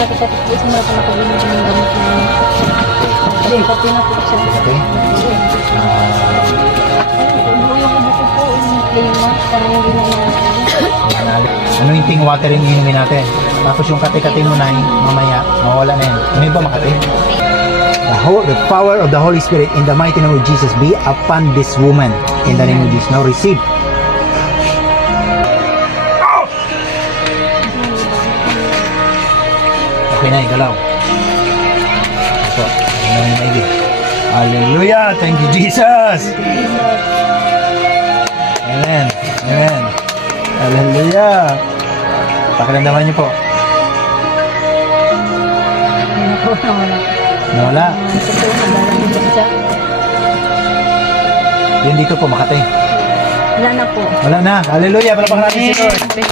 Sakit-sakit po sa mga nakabili ng gamot na kasi pati na po siya. Okay. Yung buko po, yung klima, parang hindi na Anointing water yung inumin natin. Tapos yung kate-kate mo na mamaya, mawala na yan. May ba makate? The power of the Holy Spirit in the mighty name of Jesus be upon this woman. In the name of Jesus. Now receive. Okay na, galaw. So, hallelujah! Thank you, Jesus! Amen. Amen. Hallelujah! Pakiramdaman niyo po. Nawala. Yun dito po, Makati. Wala na po. Wala na. Hallelujah! Palapakan natin si Lord.